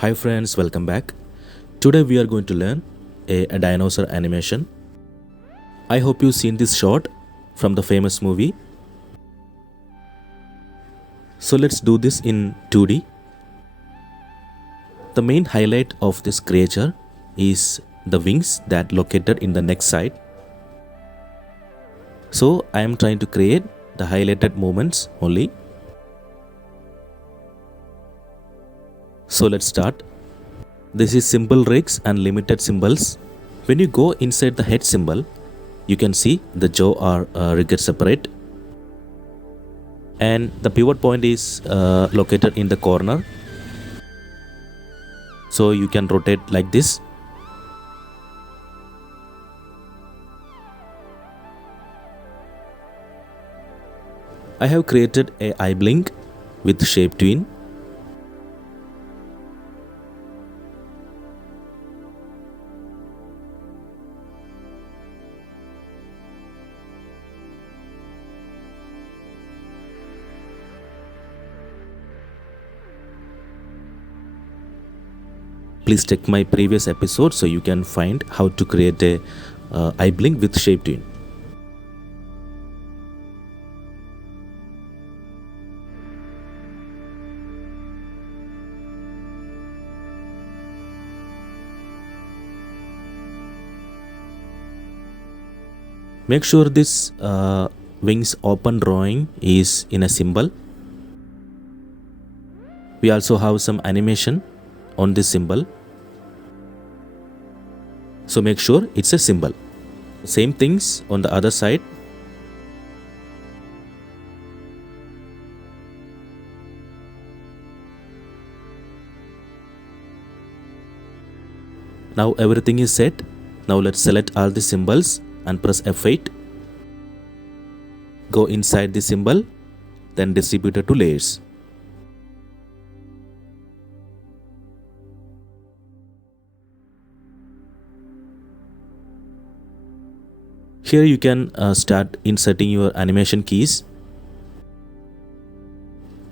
Hi friends, welcome back. Today we are going to learn a dinosaur animation. I hope you've seen this short from the famous movie. So let's do this in 2D. The main highlight of this creature is the wings that located in the neck side. So I am trying to create the highlighted movements only. So let's start. This is symbol rigs and limited symbols. When you go inside the head symbol, you can see the jaw are rigged separate. And the pivot point is located in the corner. So you can rotate like this. I have created a eye blink with shape tween. Please check my previous episode so you can find how to create a eye blink with shape tween. Make sure this wings open drawing is in a symbol. We also have some animation on this symbol. So make sure it's a symbol. Same things on the other side. Now everything is set. Now let's select all the symbols and press F8. Go inside the symbol, then distribute it to layers. Here you can start inserting your animation keys.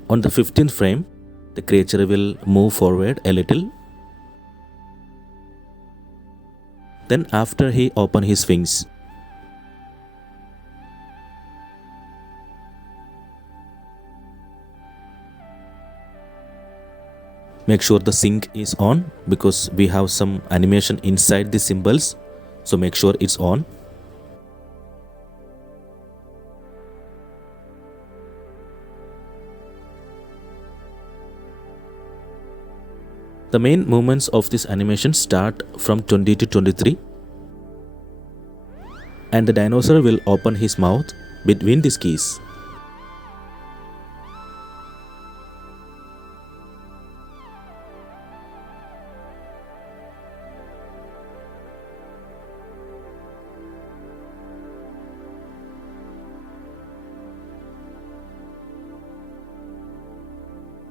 On the 15th frame, the creature will move forward a little. Then after he open his wings, make sure the sync is on because we have some animation inside the symbols. So make sure it's on. The main movements of this animation start from 20 to 23. And the dinosaur will open his mouth between these keys.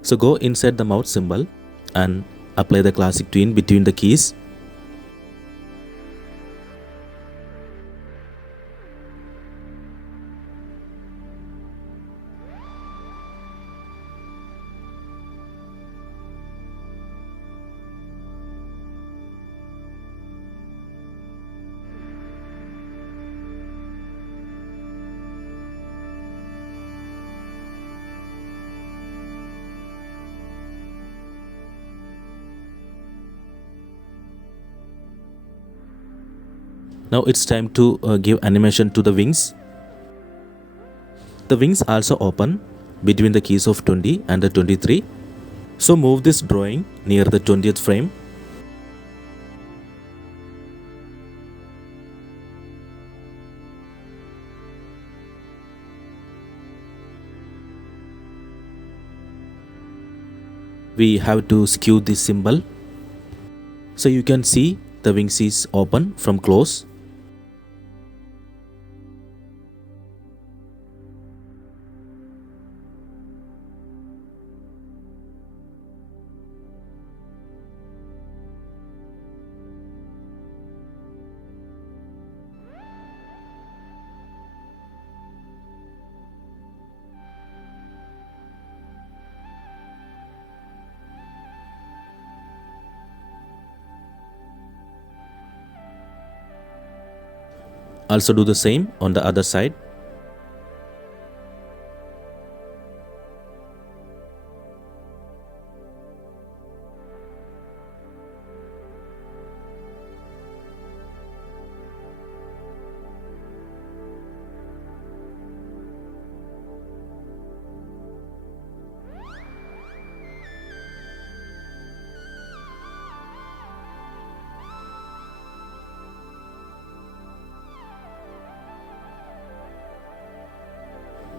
So go inside the mouth symbol and apply the classic tween between the keys. Now it's time to give animation to the wings. The wings also open between the keys of 20 and the 23. So move this drawing near the 20th frame. We have to skew this symbol. So you can see the wings is open from close. Also do the same on the other side.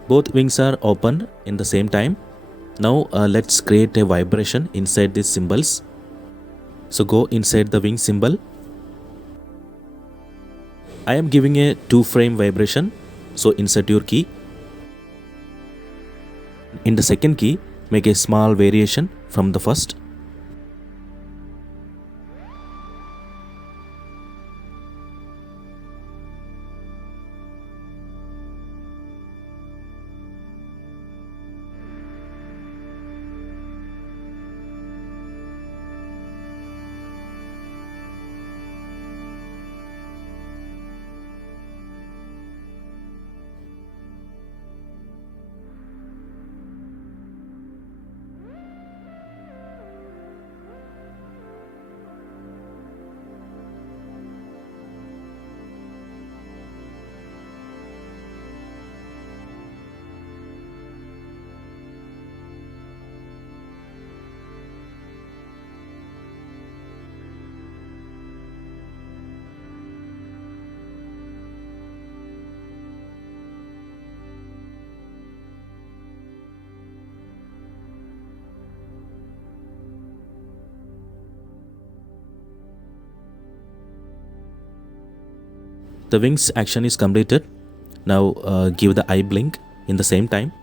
Both wings are open in the same time. Now let's create a vibration inside these symbols. So go inside the wing symbol. I am giving a 2-frame vibration. So insert your key. In the second key, make a small variation from the first. The wings action is completed. Now give the eye blink in the same time.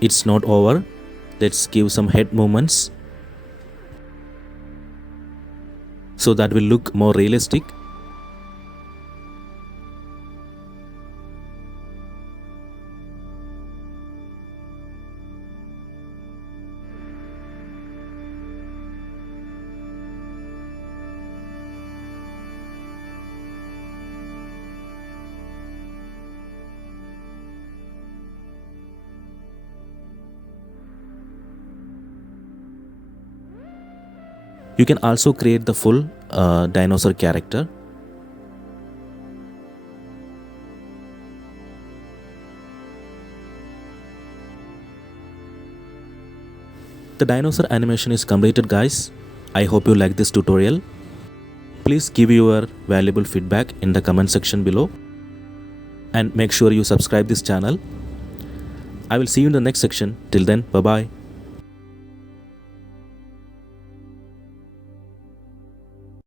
It's not over. Let's give some head movements so that will look more realistic. You can also create the full dinosaur character. The dinosaur animation is completed, guys. I hope you like this tutorial. Please give your valuable feedback in the comment section below. And make sure you subscribe this channel. I will see you in the next section. Till then, bye bye.